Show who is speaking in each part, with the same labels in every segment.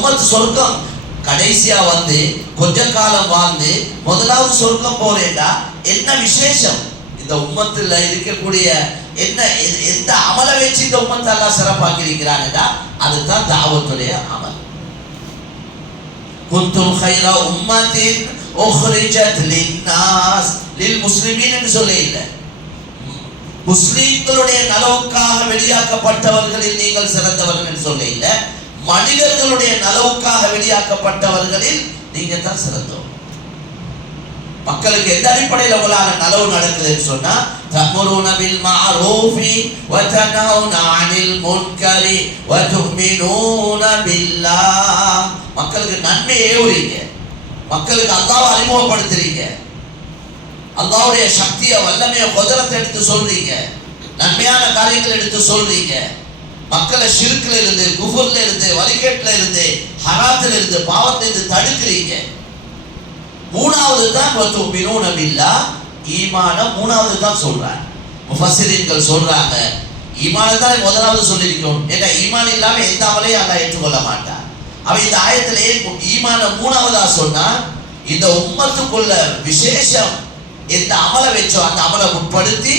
Speaker 1: சொர்க்கம் கடைசியா வந்து கொஞ்ச காலம் வாழ்ந்து முதலாவது சொர்க்கம் போறேடா என்ன விசேஷம்? இந்த உம்மத்துல இருக்கக்கூடிய என்ன எந்த அமலை வச்சு இந்த உம்மத்தை எல்லாம் சிறப்பாக்கிருக்கிறாங்கன்னா அதுதான் தாவத்துடைய அமல். குந்தும் ஹைரா உம்மத்தின் உஹ்ரிஜத் லின்னாஸ் லில் முஸ்லிமீன் என்று சொல்ல இல்லை முஸ்லீம்களுடைய நலவுக்காக வெளியாக்கப்பட்டவர்களில் நீங்கள் சிறந்தவர்கள் என்று சொல்ல இல்லை மனிதர்களுடைய நலவுக்காக வெளியாக்கப்பட்டவர்களில் நீங்க தான் சிறந்தோம் மக்களுக்கு எந்த அடிப்படையில் உங்களால நலவு நடக்குதுன்னு சொன்னா தமுருன பில் மஅரூஃபி வ தனவுன அனில் முன்கரி வ துமினூன மக்களுக்கு நன்மை ஏவுறீங்க. மக்களுக்கு அல்லாஹ்வை அறிமுகப்படுத்துறீங்க. அல்லாஹ்வுடைய சக்தியை வல்லமையை குதிரத்தை எடுத்து சொல்றீங்க. நன்மையான காரியங்கள் எடுத்து சொல்றீங்க. மக்களை ஷிர்க்ல இருந்து குஃபுர்ல இருந்து வழிகேட்டில் இருந்து ஹராத்துல இருந்து பாவத்தில் இருந்து தடுக்கிறீங்க. மூணாவது தான் வத்துமினூன இல்லா ஈமான மூணாவது தான் சொல்றாங்க. முஃபசிரியர்கள் சொல்றாங்க ஈமான தான் முதலாவது சொல்லியிருக்கோம் ஏன்னா ஈமான் இல்லாமல் எந்த அமலையும் அல்லா ஏற்றுக்கொள்ள மாட்டான். அவன் இந்த ஆயத்திலேயே ஈமான மூணாவதா சொன்னா இந்த உம்மத்துக்குள்ள விசேஷம் எந்த அமலை வச்சோ அந்த அமலை உட்படுத்தி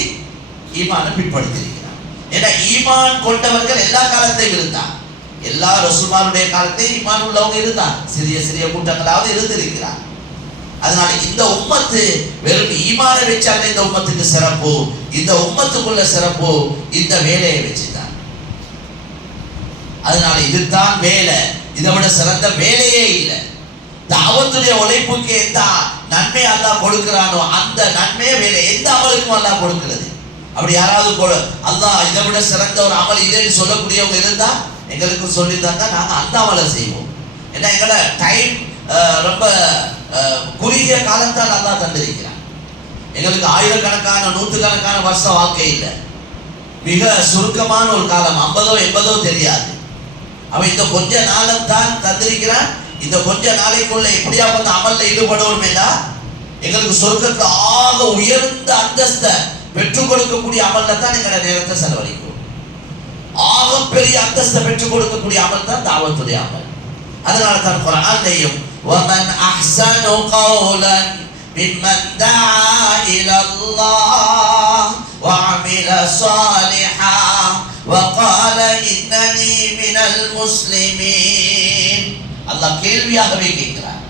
Speaker 1: ஈமான பிற்படுத்தியிருக்கிறான் ஏன்னா ஈமான் கொண்டவர்கள் எல்லா காலத்தையும் இருந்தான் எல்லா ரசுமானுடைய காலத்தையும் ஈமான் உள்ளவங்க இருந்தான் சிறிய சிறிய கூட்டங்களாவது இருந்திருக்கிறார். அதனால இந்த உம்மத்து வெறும் ஈமான வச்சாங்க இந்த உம்மத்துக்கு சிறப்பு இந்த உம்மத்துக்குள்ள சிறப்பு இந்த வேலையை வச்சுதான். அதனால இதுதான் வேலை. இதை விட சிறந்த வேலையே இல்லை. தாவத்துடைய உழைப்புக்கு எந்த நன்மை அல்லா கொடுக்கிறானோ அந்த நன்மையை வேலை. எந்த அவளுக்கும் அல்லா கொடுக்கிறது அப்படி யாராவது போல அல்லாஹ் இதை விட சிறந்த ஒரு அமல் இல்லைன்னு சொல்லக்கூடியவங்க இருந்தா எங்களுக்கு சொல்லி தந்தா நாங்க அந்த அமலை செய்வோம். ஏன்னா எங்களை டைம் ரொம்ப குறுகிய காலத்தால் அல்லா தந்திருக்கிறான் எங்களுக்கு ஆயிரக்கணக்கான நூற்றுக்கணக்கான வருஷம் வாழ்க்கை இல்லை. மிக சுருக்கமான ஒரு காலம் ஐம்பதோ எண்பதோ தெரியாது. அவன் இந்த கொஞ்ச நாளும் தான் தந்திருக்கிறான் இந்த கொஞ்ச நாளைக்குள்ள எப்படியா வந்து அமல்ல ஈடுபடுவோமேடா எங்களுக்கு சொர்க்கத்துல ஆக உயர்ந்த அந்தஸ்தை பெற்றுக் கொடுக்கக்கூடிய அமல்ல தான் எங்களோட நேரத்தை செலவழிக்கும் ஆக பெரிய அந்தஸ்தை பெற்றுக் கொடுக்கக்கூடிய அமல் தான் தாவத்துடைய அமல் அதனால தான் குர்ஆன்லயும் ومن احسن قولا ممن دعا الى الله وعمل صالحا وقال انني من المسلمين அல்லாஹ் கேள்வியாகவே கேட்கிறார்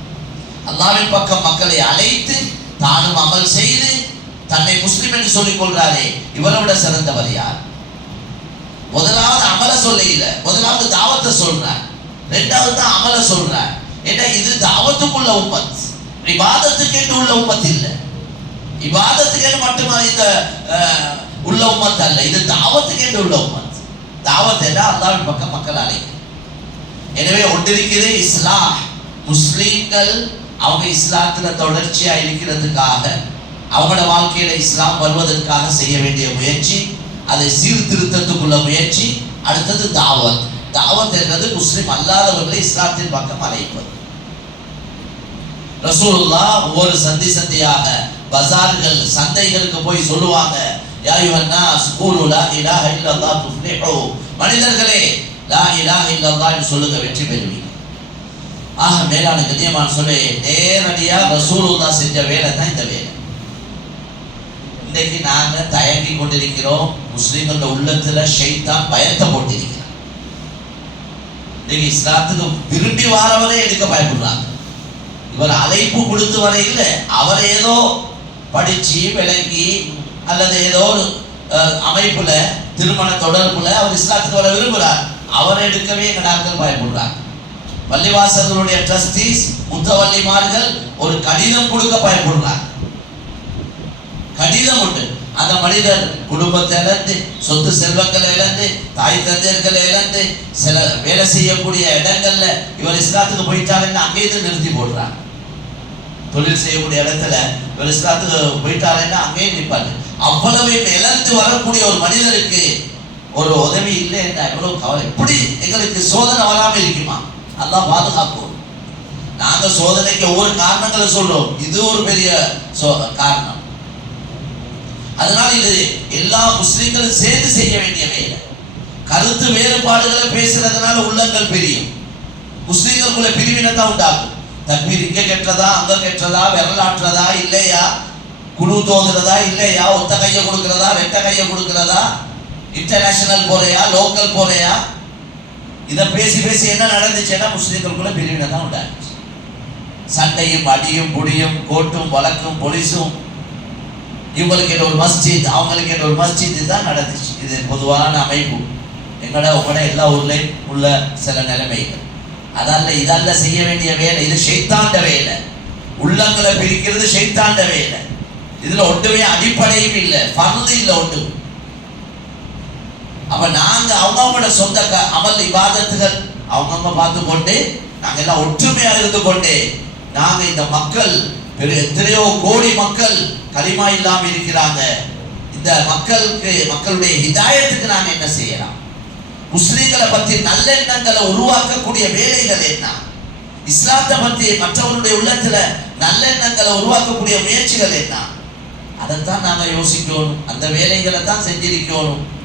Speaker 1: அல்லாஹ்வின் பக்கம் மக்களை அழைத்து தானும் அமல் செய்து தன்னை முஸ்லிம் என்று சொல்லிக் கொள்றாரே இவரை விட சிறந்தவர் யார்? முதலாவது அமல சொல்ல இல்லை முதலாவது தாவத்தை சொல்றார். ரெண்டாவது தான் அமல சொல்றார். ஏன்னா இது தாவத்துக்குள்ள உம்மத் இபாதத்துக்கு என்று உள்ள உம்மத் இல்லை. இபாதத்துக்கு என்று மட்டுமா இந்த உள்ள உம்மத் அல்ல இது தாவத்துக்கு என்று உள்ள உம்மத் தாவத் என்றால் அல்லாவின் பக்கம் மக்கள் அழைக்கும். எனவே ஒன்றிருக்கிறது இஸ்லாம் முஸ்லீம்கள் அவங்க இஸ்லாத்துல தொடர்ச்சியா இருக்கிறதுக்காக அவங்கள வாழ்க்கையில இஸ்லாம் வருவதற்காக செய்ய வேண்டிய முயற்சி அதை சீர்திருத்தத்துக்குள்ள முயற்சி அடுத்தது தாவத். தாவத் என்றது முஸ்லிம் அல்லாதவர்களை இஸ்லாத்தின் பக்கம் அழைப்பது. ரசூலுல்லா ஒவ்வொரு சந்தி சந்தியாக பஜார்கள் சந்தைகளுக்கு போய் சொல்லுவாங்க யாயுவன்னா ஸ்கூலுலா ஸ்கூலு லா இலாஹ இல்லல்லாஹ் துஃப்லிஹு. மனிதர்களே லா இலாஹ இல்லல்லா என்று சொல்லுங்க வெற்றி பெறுவீங்க. ஆக மேலான கண்ணியமான சொல்லி நேரடியா ரசூலுல்லா செஞ்ச வேலை தான் இந்த வேலை. இன்னைக்கு நாங்க தயங்கி கொண்டிருக்கிறோம். முஸ்லிம்களோட உள்ளத்துல ஷைத்தான் பயத்தை போட்டிருக்கிறான் இன்னைக்கு இஸ்லாத்துக்கு விரும்பி வாரவரே எடுக்க பயப்படுறாங்க. இவர் அழைப்பு கொடுத்து வர இல்லை அவர் ஏதோ படிச்சு விளங்கி அல்லது ஏதோ ஒரு அஹ், அமைப்புல திருமண தொடர்புல அவர் இஸ்லாத்துக்கு வர விரும்புகிறார் அவர் எடுக்கவே கடாக்கள் நாட்கள் பயப்படுறாங்க. பள்ளிவாசல்களுடைய ட்ரஸ்டீஸ் முத்தவல்லிமார்கள் ஒரு கடிதம் கொடுக்க பயப்படுறாங்க. கடிதம் உண்டு. அந்த மனிதர் குடும்பத்தை இழந்து சொத்து செல்வங்களை இழந்து தாய் தந்தையர்களை இழந்து சில வேலை செய்யக்கூடிய இடங்கள்ல இவர் இஸ்லாத்துக்கு போயிட்டாருன்னு அங்கேயிருந்து நிறுத்தி போடுறாங்க. தொழில் செய்யக்கூடிய இடத்துல இவர் இஸ்லாத்துக்கு போயிட்டாருன்னா அங்கேயே நிற்பாரு அவ்வளவு இழந்து வரக்கூடிய ஒரு மனிதருக்கு ஒரு உதவி இல்லைன்னா எவ்வளவு கவலை. இப்படி எங்களுக்கு சோதனை வராமல் இருக்குமா? அதான் பாதுகாப்போம் நாங்க சோதனைக்கு ஒவ்வொரு காரணங்களை சொல்றோம். இது ஒரு பெரிய சோ- காரணம். அதனால் இது எல்லா முஸ்லிம்களும் சேர்ந்து செய்ய வேண்டிய வேலை கருத்து வேறுபாடுகளை பேசுறதுனால உள்ளங்கள் பிரியும். முஸ்லீம்களுக்குள்ள முஸ்லிம்களுக்குள்ள பிரிவினை தான் உண்டாகும். தக்பீர் இங்க கெட்டதா அங்க கெட்டதா விரலாற்றுறதா இல்லையா? குழு தோதுறதா இல்லையா? ஒத்த கையை கொடுக்கிறதா ரெட்ட கையை கொடுக்கிறதா? இன்டர்நேஷனல் போறையா லோக்கல் போறையா? இதை பேசி பேசி என்ன நடந்துச்சுன்னா முஸ்லீம்களுக்குள்ள பிரிவினை தான் உண்டாச்சு. சண்டையும் அடியும் புடியும் கோட்டும் வழக்கும் பொலிசும் இவங்களுக்கு என்ன ஒரு மஸ்ஜித் அவங்களுக்கு என்ன ஒரு மஸ்ஜித் தான் நடந்துச்சு. இது பொதுவான அமைப்பு. எங்கட உங்களோட எல்லா ஊர்லேயும் உள்ள சில நிலைமைகள். அதல்ல இதல்ல செய்ய வேண்டிய வேலை இது ஷெய்தாண்ட வேலை. உள்ளங்களை பிரிக்கிறது ஷெய்தாண்ட வேலை. இதுல ஒட்டுமே அடிப்படையும் இல்லை பருந்து இல்லை ஒட்டு அப்ப நாங்க அவங்கவுங்களோட சொந்த அமல் இபாதத்துகள் அவங்கவுங்க பார்த்து கொண்டு நாங்க எல்லாம் ஒற்றுமையா இருந்து கொண்டு நாங்க இந்த மக்கள் எத்தனையோ கோடி மக்கள் களிமா இல்லாம இருக்கிறாங்க. இந்த மக்களுக்கு மக்களுடைய ஹிதாயத்துக்கு நாங்க என்ன செய்யலாம்? முஸ்லீம்களை பத்தி நல்லெண்ணங்களை உருவாக்கக்கூடிய வேலைகள் என்ன? இஸ்லாத்தை பத்தி மற்றவருடைய உள்ளத்துல நல்லெண்ணங்களை உருவாக்கக்கூடிய முயற்சிகள் என்ன? அதைத்தான் நாங்க யோசிக்கணும். அந்த வேலைகளை தான் செஞ்சிருக்கணும்.